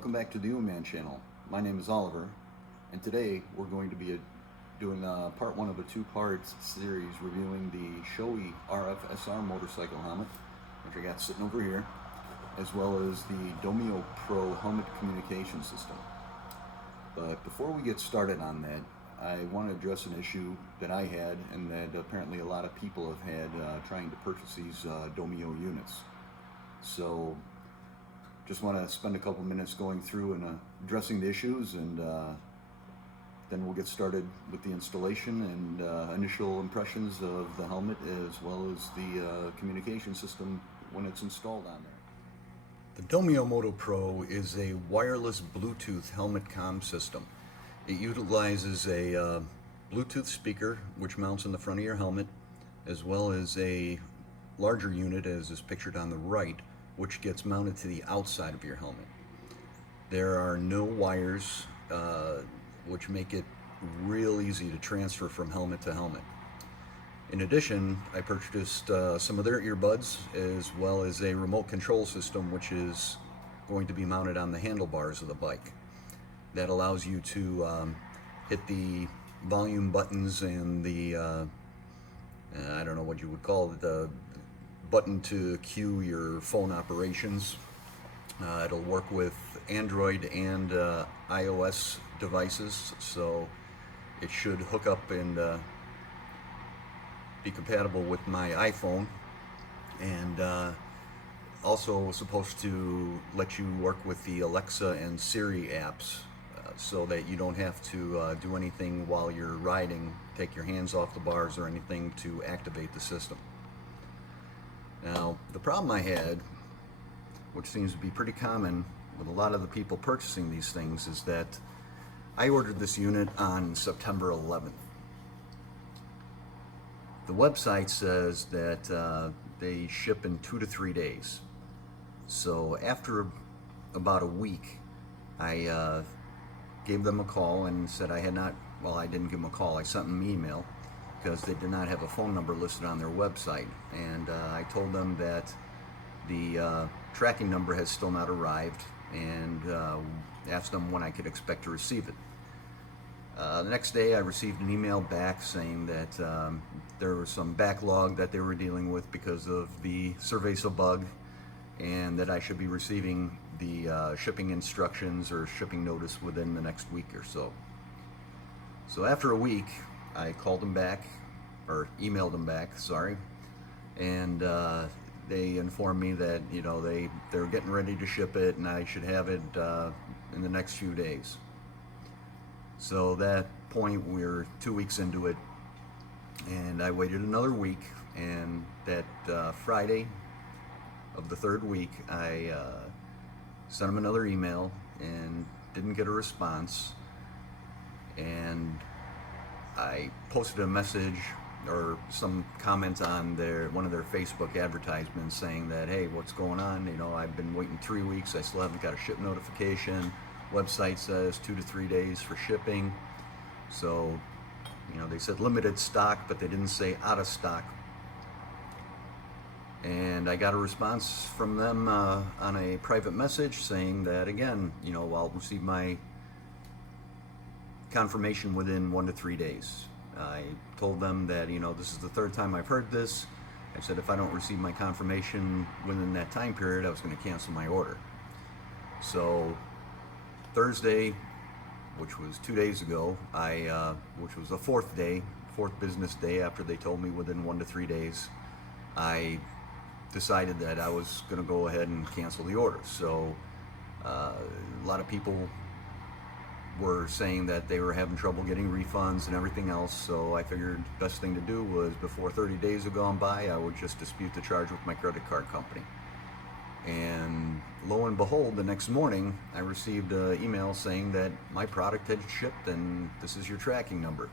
Welcome back to the U-Man channel. My name is Oliver, and today we're going to be doing part one of a two-part series reviewing the Shoei RF-SR Motorcycle Helmet, which I got sitting over here, as well as the Domio MotoPro Helmet Communication System. But before we get started on that, I want to address an issue that I had and that apparently a lot of people have had trying to purchase these Domio units. So just want to spend a couple minutes going through and addressing the issues, and then we'll get started with the installation and initial impressions of the helmet, as well as the communication system when it's installed on there. The Domio MotoPro is a wireless Bluetooth helmet comm system. It utilizes a Bluetooth speaker which mounts in the front of your helmet, as well as a larger unit, as is pictured on the right, which gets mounted to the outside of your helmet. There are no wires, which make it real easy to transfer from helmet to helmet. In addition, I purchased some of their earbuds, as well as a remote control system, which is going to be mounted on the handlebars of the bike. That allows you to hit the volume buttons and the, I don't know what you would call it, the button to cue your phone operations. It'll work with Android and iOS devices, so it should hook up and be compatible with my iPhone, and also supposed to let you work with the Alexa and Siri apps, so that you don't have to do anything while you're riding, take your hands off the bars or anything to activate the system. Now, the problem I had, which seems to be pretty common with a lot of the people purchasing these things, is that I ordered this unit on September 11th. The website says that they ship in 2 to 3 days. So after about a week, I gave them a call and said I had not, well, I didn't give them a call, I sent them an email, because they did not have a phone number listed on their website, and I told them that the tracking number has still not arrived, and asked them when I could expect to receive it. The next day I received an email back saying that there was some backlog that they were dealing with because of the Cerveza bug, and that I should be receiving the shipping instructions or shipping notice within the next week or so. So after a week, I called them back, or emailed them back, sorry, and they informed me that, you know, they're getting ready to ship it and I should have it in the next few days. So at that point, we're 2 weeks into it, and I waited another week, and that Friday of the third week, I sent them another email and didn't get a response, and I posted a message or some comment on one of their Facebook advertisements saying that, hey, what's going on? You know, I've been waiting 3 weeks, I still haven't got a ship notification. Website says 2 to 3 days for shipping. So, you know, they said limited stock, but they didn't say out of stock. And I got a response from them on a private message saying that, again, you know, I'll receive my confirmation within 1 to 3 days. I told them that, you know, this is the third time I've heard this. I said if I don't receive my confirmation within that time period, I was going to cancel my order. So Thursday, which was 2 days ago, which was the fourth business day after they told me within 1 to 3 days, I decided that I was going to go ahead and cancel the order. So a lot of people were saying that they were having trouble getting refunds and everything else, so I figured the best thing to do was, before 30 days had gone by, I would just dispute the charge with my credit card company. And lo and behold, the next morning I received an email saying that my product had shipped and this is your tracking number.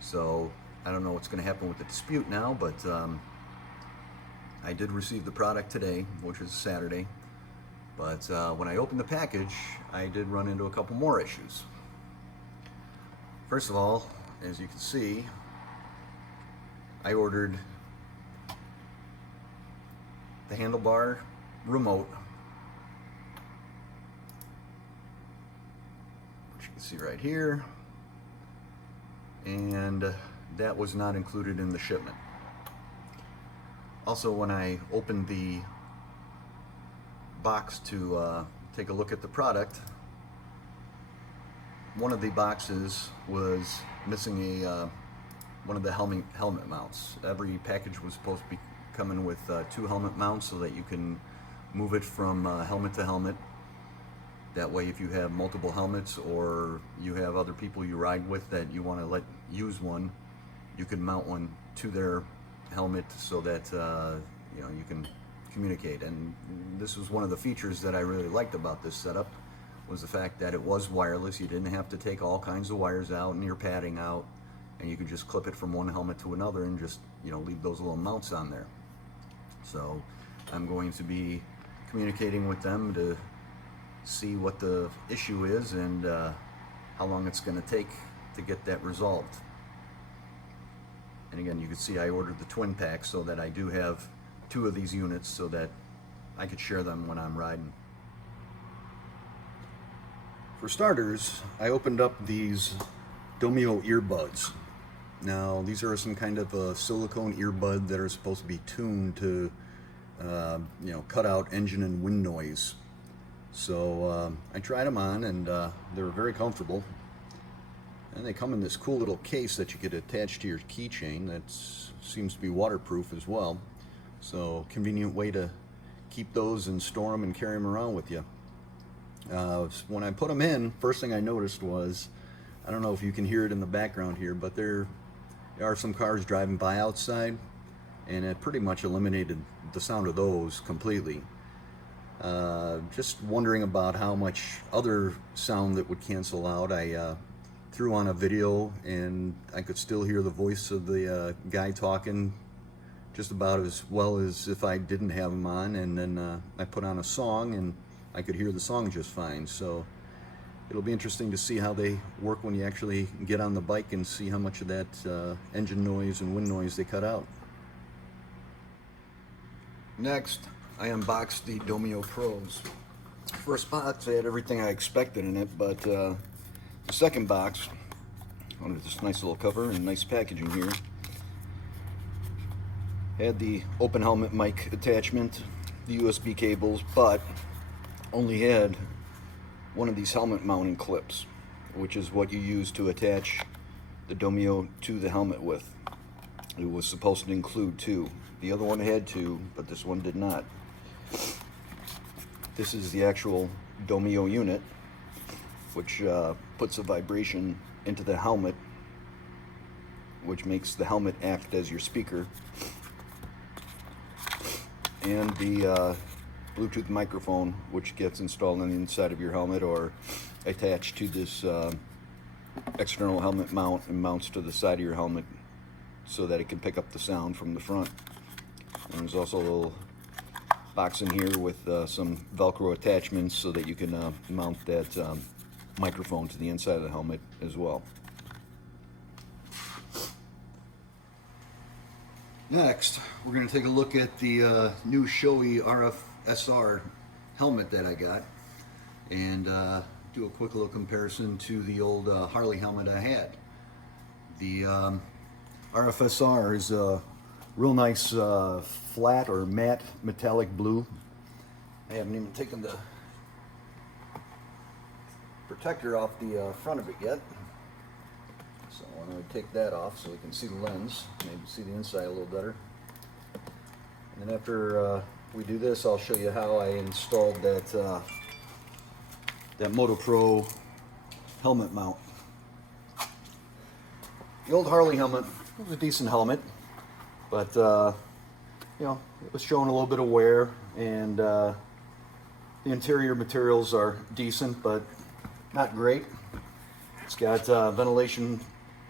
So I don't know what's going to happen with the dispute now, but I did receive the product today, which is Saturday. But when I opened the package, I did run into a couple more issues. First of all, as you can see, I ordered the handlebar remote see right here, and that was not included in the shipment. Also, when I opened the box to take a look at the product, one of the boxes was missing one of the helmet mounts. Every package was supposed to be coming with 2 helmet mounts so that you can move it from helmet to helmet. That way, if you have multiple helmets or you have other people you ride with that you want to use one, you can mount one to their helmet so that you know, you can communicate. And this was one of the features that I really liked about this setup, was the fact that it was wireless. You didn't have to take all kinds of wires out and your padding out, and you could just clip it from one helmet to another and just, you know, leave those little mounts on there. So I'm going to be communicating with them to see what the issue is and how long it's going to take to get that resolved. And again, you can see I ordered the twin pack so that I do have 2 of these units so that I could share them when I'm riding. For starters, I opened up these Domio earbuds. Now, these are some kind of a silicone earbud that are supposed to be tuned to you know, cut out engine and wind noise. So I tried them on, and they were very comfortable. And they come in this cool little case that you could attach to your keychain that seems to be waterproof as well. So convenient way to keep those and store them and carry them around with you. When I put them in, first thing I noticed was, I don't know if you can hear it in the background here, but there are some cars driving by outside, and it pretty much eliminated the sound of those completely. Just wondering about how much other sound that would cancel out. I threw on a video, and I could still hear the voice of the guy talking just about as well as if I didn't have him on. And then I put on a song, and I could hear the song just fine. So it'll be interesting to see how they work when you actually get on the bike and see how much of that engine noise and wind noise they cut out. Next, I unboxed the Domio Pros. First box had everything I expected in it, but the second box, under this nice little cover and nice packaging here, had the open helmet mic attachment, the USB cables, but only had one of these helmet mounting clips, which is what you use to attach the Domio to the helmet with. It was supposed to include 2. The other one had 2, but this one did not. This is the actual Domio unit, which puts a vibration into the helmet, which makes the helmet act as your speaker. And the Bluetooth microphone, which gets installed on the inside of your helmet or attached to this external helmet mount and mounts to the side of your helmet so that it can pick up the sound from the front. And there's also a little box in here with some Velcro attachments so that you can mount that microphone to the inside of the helmet as well. Next, we're going to take a look at the new Shoei RF-SR helmet that I got, and do a quick little comparison to the old Harley helmet I had. The RF-SR is a real nice flat or matte metallic blue. I haven't even taken the protector off the front of it yet. So I'm going to take that off so we can see the lens, maybe see the inside a little better. And then after we do this, I'll show you how I installed that MotoPro helmet mount. The old Harley helmet was a decent helmet, but you know, it was showing a little bit of wear, and the interior materials are decent, but not great. It's got ventilation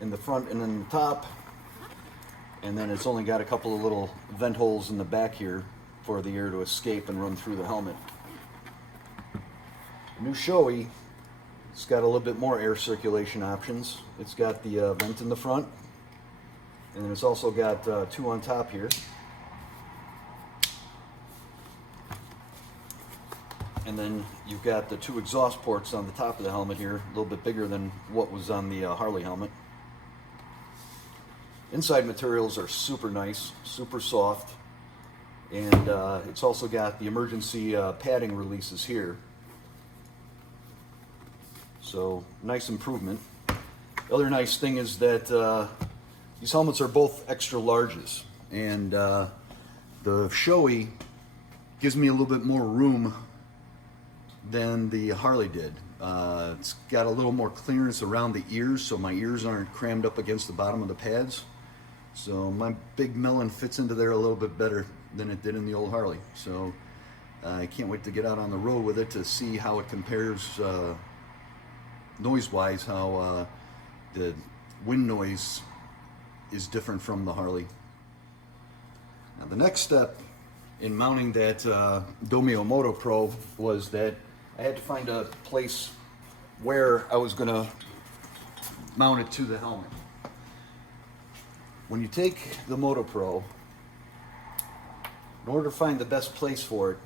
in the front and in the top, and then it's only got a couple of little vent holes in the back here for the air to escape and run through the helmet. The new Shoei, it's got a little bit more air circulation options. It's got the vent in the front, and then it's also got 2 on top here. And then you've got the two exhaust ports on the top of the helmet here, a little bit bigger than what was on the Harley helmet. Inside materials are super nice, super soft, and it's also got the emergency padding releases here. So nice improvement. The other nice thing is that these helmets are both extra larges, and the Shoei gives me a little bit more room than the Harley did. It's got a little more clearance around the ears, so my ears aren't crammed up against the bottom of the pads. So my big melon fits into there a little bit better than it did in the old Harley. So I can't wait to get out on the road with it to see how it compares noise-wise, how the wind noise is different from the Harley. Now the next step in mounting that Domio MotoPro was that I had to find a place where I was going to mount it to the helmet. When you take the MotoPro, in order to find the best place for it,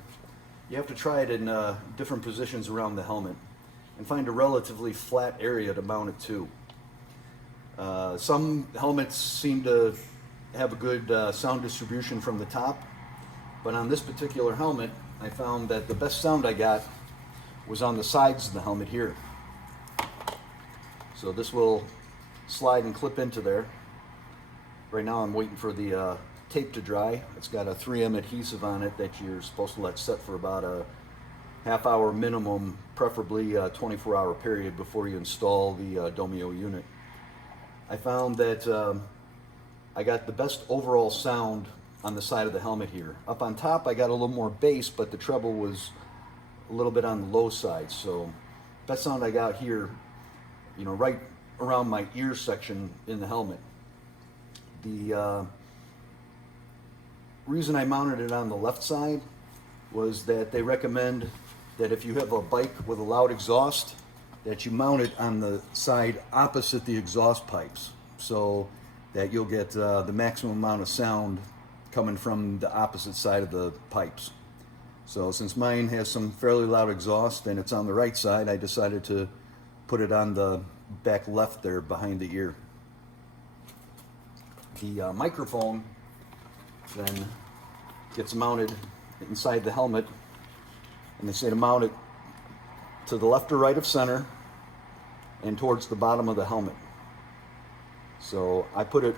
you have to try it in different positions around the helmet and find a relatively flat area to mount it to. Some helmets seem to have a good sound distribution from the top, but on this particular helmet, I found that the best sound I got was on the sides of the helmet here. So this will slide and clip into there. Right now I'm waiting for the tape to dry. It's got a 3M adhesive on it that you're supposed to let set for about a half-hour minimum, preferably a 24-hour period before you install the Domio unit. I found that I got the best overall sound on the side of the helmet here. Up on top I got a little more bass, but the treble was a little bit on the low side. So best sound I got here, you know, right around my ear section in the helmet. The reason I mounted it on the left side was that they recommend that if you have a bike with a loud exhaust, that you mount it on the side opposite the exhaust pipes, so that you'll get the maximum amount of sound coming from the opposite side of the pipes. So since mine has some fairly loud exhaust and it's on the right side, I decided to put it on the back left there behind the ear. The microphone then gets mounted inside the helmet, and they say to mount it to the left or right of center and towards the bottom of the helmet. So I put it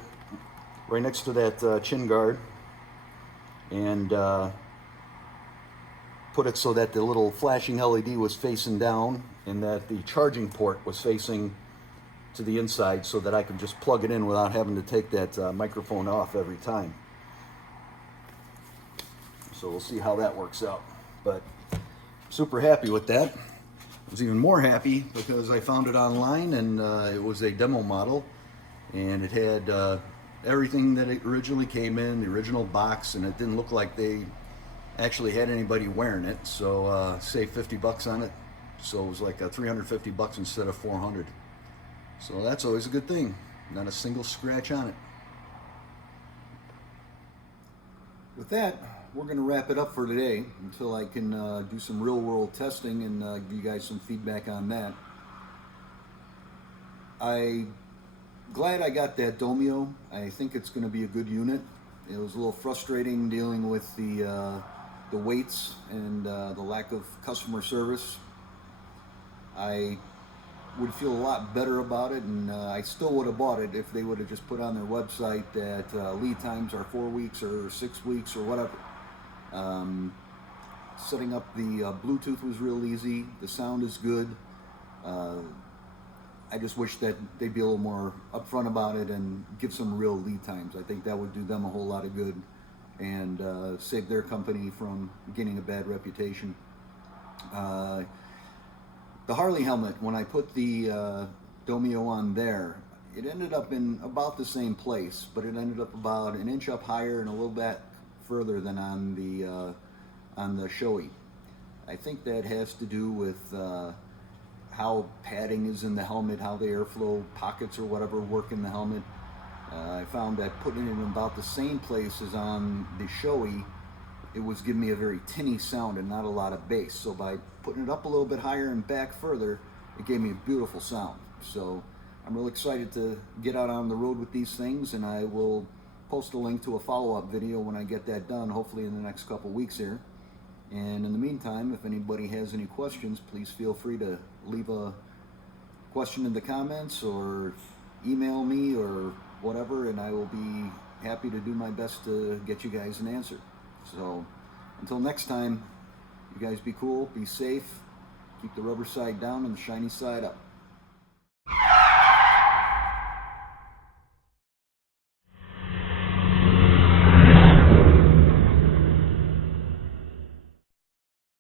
right next to that chin guard and put it so that the little flashing LED was facing down and that the charging port was facing to the inside, so that I could just plug it in without having to take that microphone off every time. So we'll see how that works out. But super happy with that. I was even more happy because I found it online, and it was a demo model, and it had everything that it originally came in, the original box, and it didn't look like they actually had anybody wearing it. So saved 50 bucks on it. So it was like 350 bucks instead of 400. So that's always a good thing. Not a single scratch on it. With that, we're going to wrap it up for today until I can do some real world testing and give you guys some feedback on that. I'm glad I got that Domio. I think it's going to be a good unit. It was a little frustrating dealing with the weights and the lack of customer service. I would feel a lot better about it, and I still would have bought it if they would have just put on their website that lead times are 4 weeks or 6 weeks or whatever. Setting up the Bluetooth was real easy. The sound is good. I just wish that they'd be a little more upfront about it and give some real lead times. I think that would do them a whole lot of good and save their company from getting a bad reputation. The Harley helmet, when I put the Domio on there, it ended up in about the same place, but it ended up about an inch up higher and a little bit further than on the Shoei. I think that has to do with how padding is in the helmet, how the airflow pockets or whatever work in the helmet. I found that putting it in about the same place as on the Shoei it was giving me a very tinny sound and not a lot of bass. So by putting it up a little bit higher and back further, it gave me a beautiful sound. So I'm real excited to get out on the road with these things, and I will post a link to a follow-up video when I get that done, hopefully in the next couple weeks here. And in the meantime, if anybody has any questions, please feel free to leave a question in the comments or email me or whatever, and I will be happy to do my best to get you guys an answer. So until next time, you guys be cool, be safe, keep the rubber side down and the shiny side up.